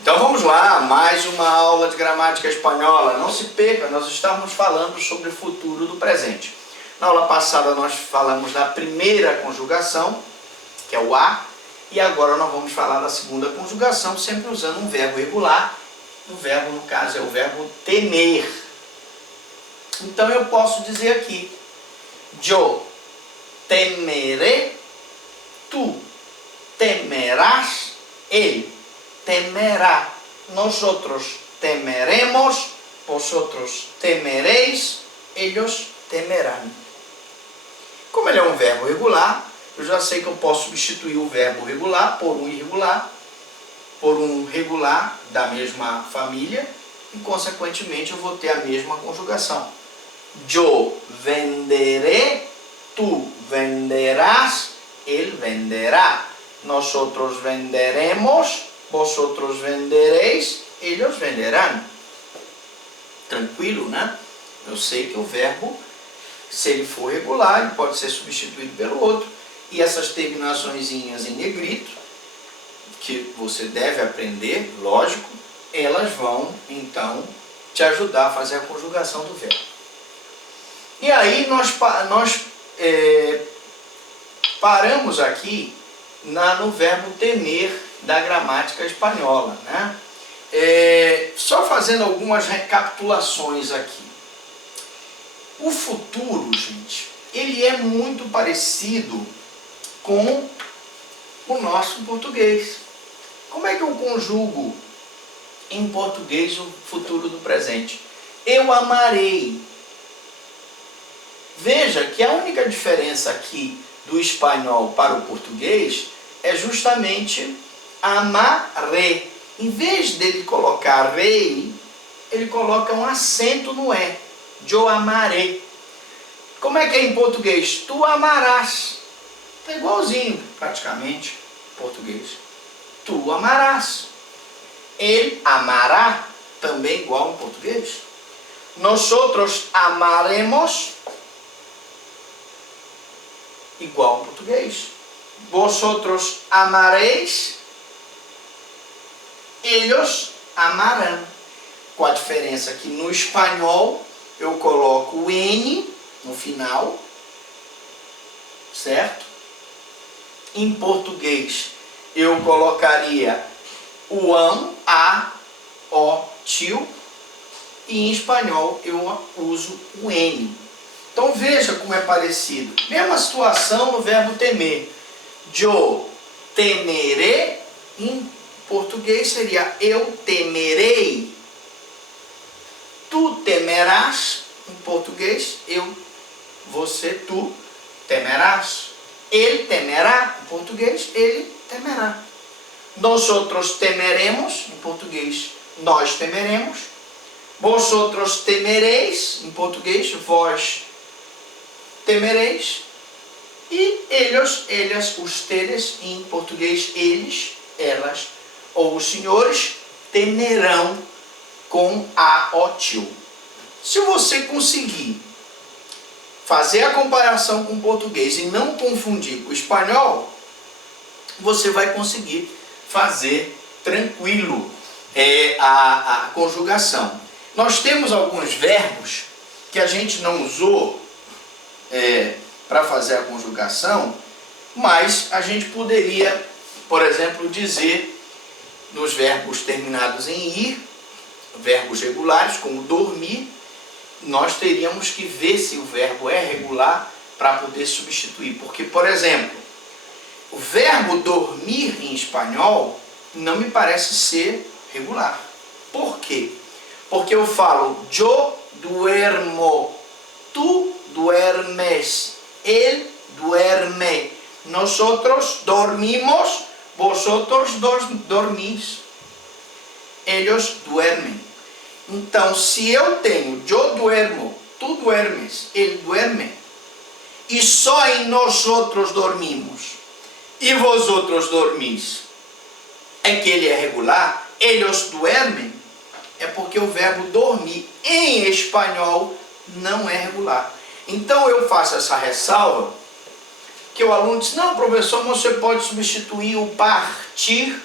Então vamos lá, mais uma aula de gramática espanhola. Não se perca, nós estamos falando sobre o futuro do presente. Na aula passada nós falamos da primeira conjugação, que é o a, e agora nós vamos falar da segunda conjugação, sempre usando um verbo regular. O verbo, no caso, é o verbo temer. Então eu posso dizer aqui, yo temeré, tu temerás, ele temerá, nosotros temeremos, vosotros temeréis, ellos temerán. Como ele é um verbo regular, eu já sei que eu posso substituir o verbo regular por um irregular, por um regular da mesma família, e consequentemente eu vou ter a mesma conjugação. Yo venderé, tu venderás, él venderá. Nosotros venderemos, vosotros venderéis, ellos venderán. Tranquilo, né? Eu sei que o verbo, se ele for regular, ele pode ser substituído pelo outro. E essas terminaçõezinhas em negrito, que você deve aprender, lógico, elas vão, então, te ajudar a fazer a conjugação do verbo. E aí nós paramos aqui no verbo temer da gramática espanhola, né? Só fazendo algumas recapitulações aqui. O futuro, gente, ele é muito parecido com o nosso português. Como é que eu conjugo em português o futuro do presente? Eu amarei. Veja que a única diferença aqui do espanhol para o português é justamente amaré. Em vez dele colocar rei, ele coloca um acento no E. Yo amaré. Como é que é em português? Tu amarás. É igualzinho, praticamente, em português. Tu amarás. Ele amará, também igual em português. Nosotros amaremos, igual em português. Vosotros amareis, ellos amarán. Com a diferença que no espanhol eu coloco o N no final, certo? Em português eu colocaria o am, a, o, tio, e em espanhol eu uso o N. Então veja como é parecido. Mesma situação no verbo temer. Yo temeré, em português seria eu temerei. Tu temerás, em português, você, tu temerás. Ele temerá, em português, ele temerá. Nosotros temeremos, em português, nós temeremos. Vosotros temereis, em português, vós temereis. E ellos, ellas, ustedes, em português, eles, elas, ou os senhores, temerão com a o tio. Se você conseguir fazer a comparação com o português e não confundir com o espanhol, você vai conseguir fazer tranquilo a conjugação. Nós temos alguns verbos que a gente não usou para fazer a conjugação, mas a gente poderia, por exemplo, dizer nos verbos terminados em ir, verbos regulares, como dormir, nós teríamos que ver se o verbo é regular para poder substituir. Porque, por exemplo, o verbo dormir em espanhol não me parece ser regular. Por quê? Porque eu falo yo duermo, tu duermes, él duerme, nosotros dormimos, vosotros dormís, ellos duermen. Então, se eu tenho yo duermo, tu duermes, ele duerme, e só em nosotros dormimos, e vosotros dormís, é que ele é regular, ellos duermen, é porque o verbo dormir em espanhol não é regular. Então eu faço essa ressalva, que o aluno diz, não, professor, você pode substituir o partir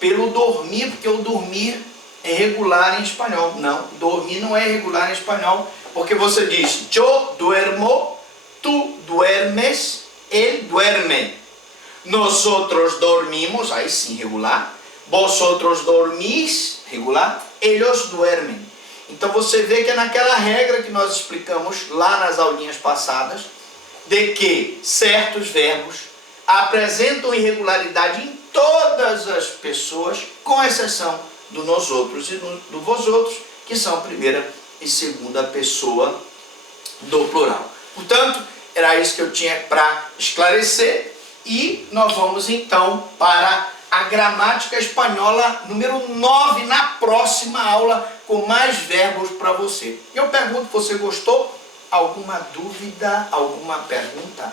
pelo dormir, porque o dormir é regular em espanhol. Não, dormir não é regular em espanhol, porque você diz, yo duermo, tú duermes, él duerme. Nosotros dormimos, aí sim, regular. Vosotros dormís, regular. Ellos duermen. Então você vê que é naquela regra que nós explicamos lá nas aulinhas passadas, de que certos verbos apresentam irregularidade em todas as pessoas, com exceção do nós outros e do vós outros, que são primeira e segunda pessoa do plural. Portanto, era isso que eu tinha para esclarecer, e nós vamos então para a gramática espanhola número 9 na próxima aula, com mais verbos para você. Eu pergunto, você gostou? Alguma dúvida, alguma pergunta?